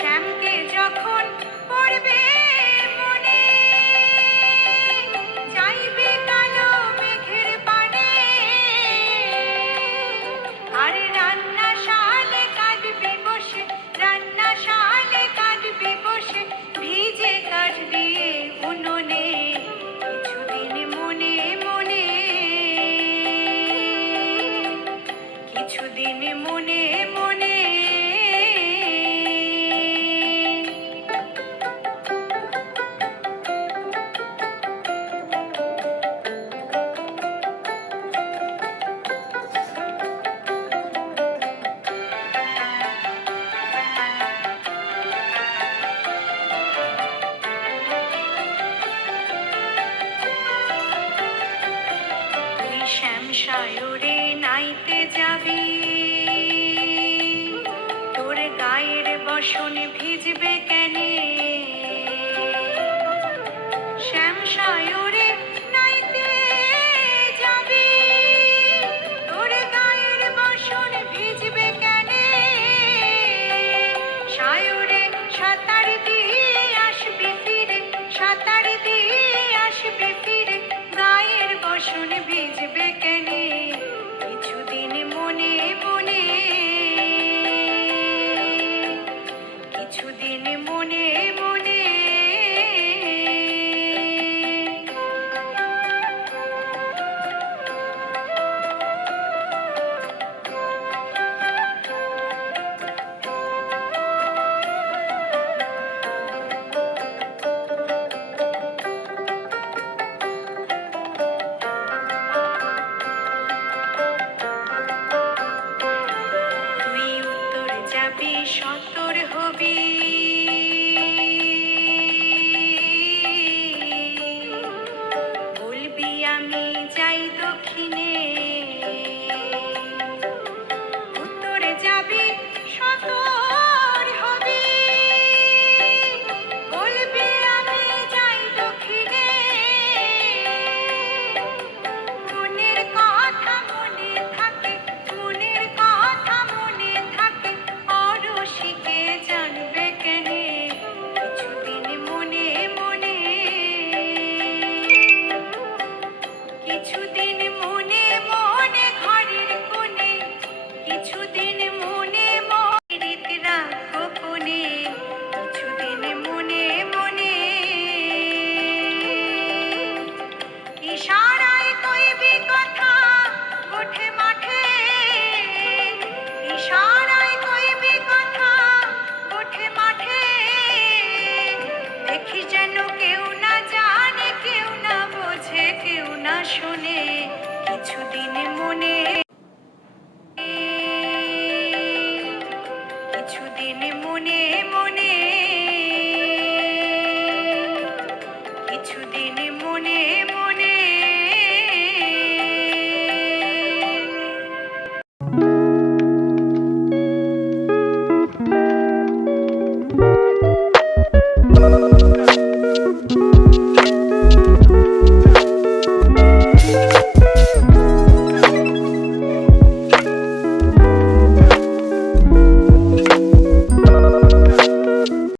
শ্যামকে যখন পড়বে মনে, যাইবে কালো মেঘের পানে, আর রান্নাশালে কাঁদবে বসে, রান্নাশালে কাঁদবে বসে, ভিজে কাঠ দিয়ে উনুনে, কিছুদিন মনে মনে, কিছুদিন মনে মনে। শ্যাম সায়রে নাইতে যাবি, তোর গায়ের বসন ভিজবে কেনে? শ্যাম সায়রে নাইতে যাবি, তোর গায়ের বসন ভিজবে কেনে? সায়রে সাঁতার দিয়ে আসবি ফিরে, সাঁতার দিয়ে আসবি ফিরে, গায়ের বসন ভিজবে কেনে? কিছুদিন মনে মনে, কিছুদিন মনে মনে। তুই উত্তর যাবি সতর হবি, বলবি আমি যাই দক্ষিণে। উত্তরে যাবি সতর হবি, বলবি আমি যাই দক্ষিণে। মনের কথা মনে থাকে, মনের কথা মনে থাকে, অরসিকে জানবে কেনে? কিছুদিন মনে মনে, কিছুদিন মনে মনে ঘরের কোণে, কিছুদিন মনে মনে রাখো কোণে, কিছুদিন মনে মনে। ইশারায় কইবি কথা ওঠে মাঠে, ইশারায় কইবি কথা ওঠে মাঠে, দেখি যেন কেউ না জানে, কেউ না বোঝে, কেউ না শোনে, কিছুদিন মনে, কিছুদিন মনে মনে।